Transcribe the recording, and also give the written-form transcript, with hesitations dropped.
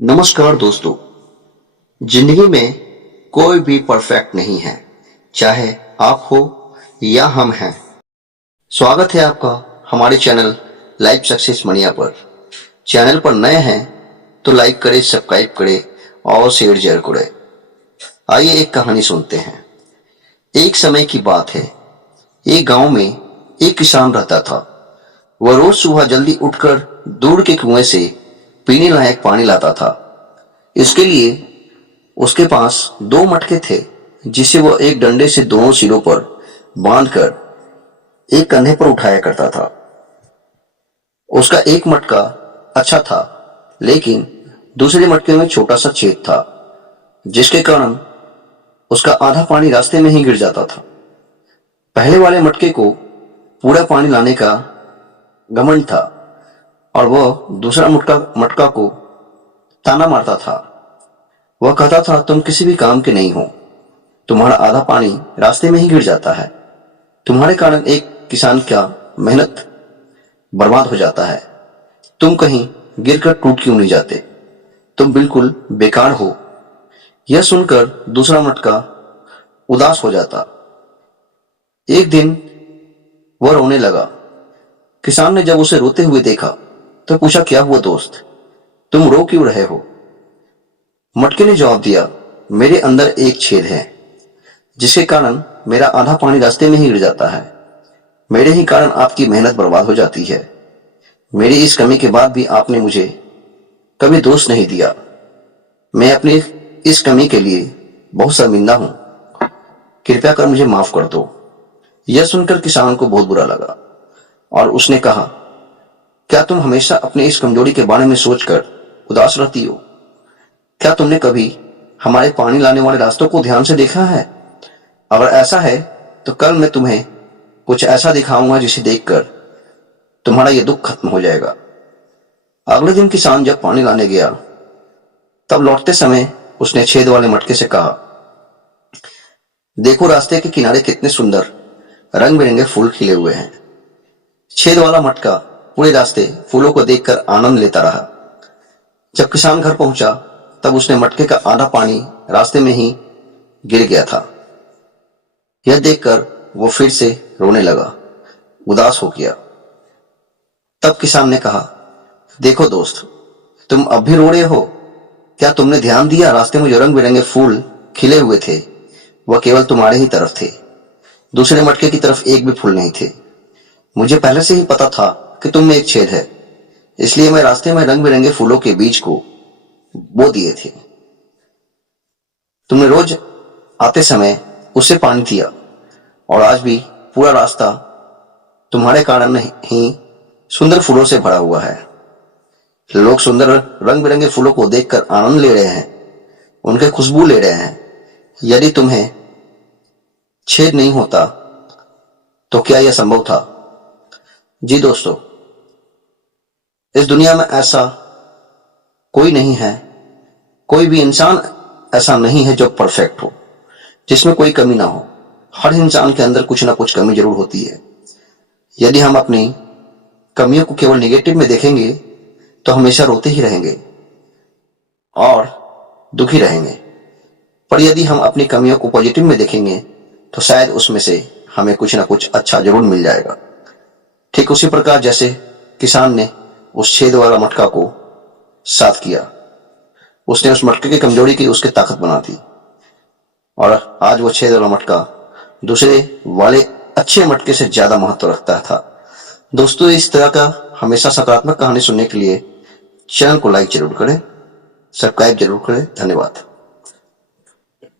नमस्कार दोस्तों। जिंदगी में कोई भी परफेक्ट नहीं है, चाहे आप हो या हम हैं। स्वागत है आपका हमारे चैनल लाइफ सक्सेस मनिया पर। चैनल पर नए हैं तो लाइक करें, सब्सक्राइब करें और शेयर जरूर करें। आइए एक कहानी सुनते हैं। एक समय की बात है, एक गांव में एक किसान रहता था। वह रोज सुबह जल्दी उठकर दूर के कुएं से पीने लायक पानी लाता था। इसके लिए उसके पास दो मटके थे, जिसे वह एक डंडे से दोनों सिरों पर बांधकर एक कंधे पर उठाया करता था। उसका एक मटका अच्छा था, लेकिन दूसरे मटके में छोटा सा छेद था, जिसके कारण उसका आधा पानी रास्ते में ही गिर जाता था। पहले वाले मटके को पूरा पानी लाने का घमंड था और वह दूसरा मटका को ताना मारता था। वह कहता था, तुम किसी भी काम के नहीं हो, तुम्हारा आधा पानी रास्ते में ही गिर जाता है। तुम्हारे कारण एक किसान का मेहनत बर्बाद हो जाता है। तुम कहीं गिरकर टूट क्यों नहीं जाते? तुम बिल्कुल बेकार हो। यह सुनकर दूसरा मटका उदास हो जाता। एक दिन वह रोने लगा। किसान ने जब उसे रोते हुए देखा तो पूछा, क्या हुआ दोस्त, तुम रो क्यों रहे हो? मटके ने जवाब दिया, मेरे अंदर एक छेद है, जिसके कारण मेरा आधा पानी रास्ते में ही गिर जाता है। मेरे ही कारण आपकी मेहनत बर्बाद हो जाती है। मेरी इस कमी के बाद भी आपने मुझे कभी दोष नहीं दिया। मैं अपनी इस कमी के लिए बहुत शर्मिंदा हूं। कृपया कर मुझे माफ कर दो। यह सुनकर किसान को बहुत बुरा लगा और उसने कहा, क्या तुम हमेशा अपनी इस कमजोरी के बारे में सोचकर उदास रहती हो? क्या तुमने कभी हमारे पानी लाने वाले रास्तों को ध्यान से देखा है? अगर ऐसा है तो कल मैं तुम्हें कुछ ऐसा दिखाऊंगा जिसे देखकर तुम्हारा यह दुख खत्म हो जाएगा। अगले दिन किसान जब पानी लाने गया, तब लौटते समय उसने छेद वाले मटके से कहा, देखो रास्ते के किनारे कितने सुंदर रंग बिरंगे फूल खिले हुए हैं। छेद वाला मटका पूरे रास्ते फूलों को देखकर आनंद लेता रहा। जब किसान घर पहुंचा तब उसने मटके का आधा पानी रास्ते में ही गिर गया था। यह देखकर वो फिर से रोने लगा, उदास हो गया। तब किसान ने कहा, देखो दोस्त, तुम अब भी रो रहे हो? क्या तुमने ध्यान दिया, रास्ते में जो रंग बिरंगे फूल खिले हुए थे वह केवल तुम्हारे ही तरफ थे, दूसरे मटके की तरफ एक भी फूल नहीं थे। मुझे पहले से ही पता था कि तुम में एक छेद है, इसलिए मैं रास्ते में रंग बिरंगे फूलों के बीज को बो दिए थे। तुमने रोज आते समय उसे पानी दिया और आज भी पूरा रास्ता तुम्हारे कारण ही सुंदर फूलों से भरा हुआ है। लोग सुंदर रंग बिरंगे फूलों को देखकर आनंद ले रहे हैं, उनके खुशबू ले रहे हैं। यदि तुम्हें छेद नहीं होता तो क्या यह संभव था? जी दोस्तों, इस दुनिया में ऐसा कोई नहीं है, कोई भी इंसान ऐसा नहीं है जो परफेक्ट हो, जिसमें कोई कमी ना हो। हर इंसान के अंदर कुछ ना कुछ कमी जरूर होती है। यदि हम अपनी कमियों को केवल नेगेटिव में देखेंगे तो हमेशा रोते ही रहेंगे और दुखी रहेंगे। पर यदि हम अपनी कमियों को पॉजिटिव में देखेंगे तो शायद उसमें से हमें कुछ ना कुछ अच्छा जरूर मिल जाएगा। ठीक उसी प्रकार जैसे किसान ने उस छेद वाला मटका को साफ किया, उसने उस मटके की कमजोरी की उसकी ताकत बना दी और आज वो छेद वाला मटका दूसरे वाले अच्छे मटके से ज्यादा महत्व रखता था। दोस्तों, इस तरह का हमेशा सकारात्मक कहानी सुनने के लिए चैनल को लाइक जरूर करें, सब्सक्राइब जरूर करें। धन्यवाद।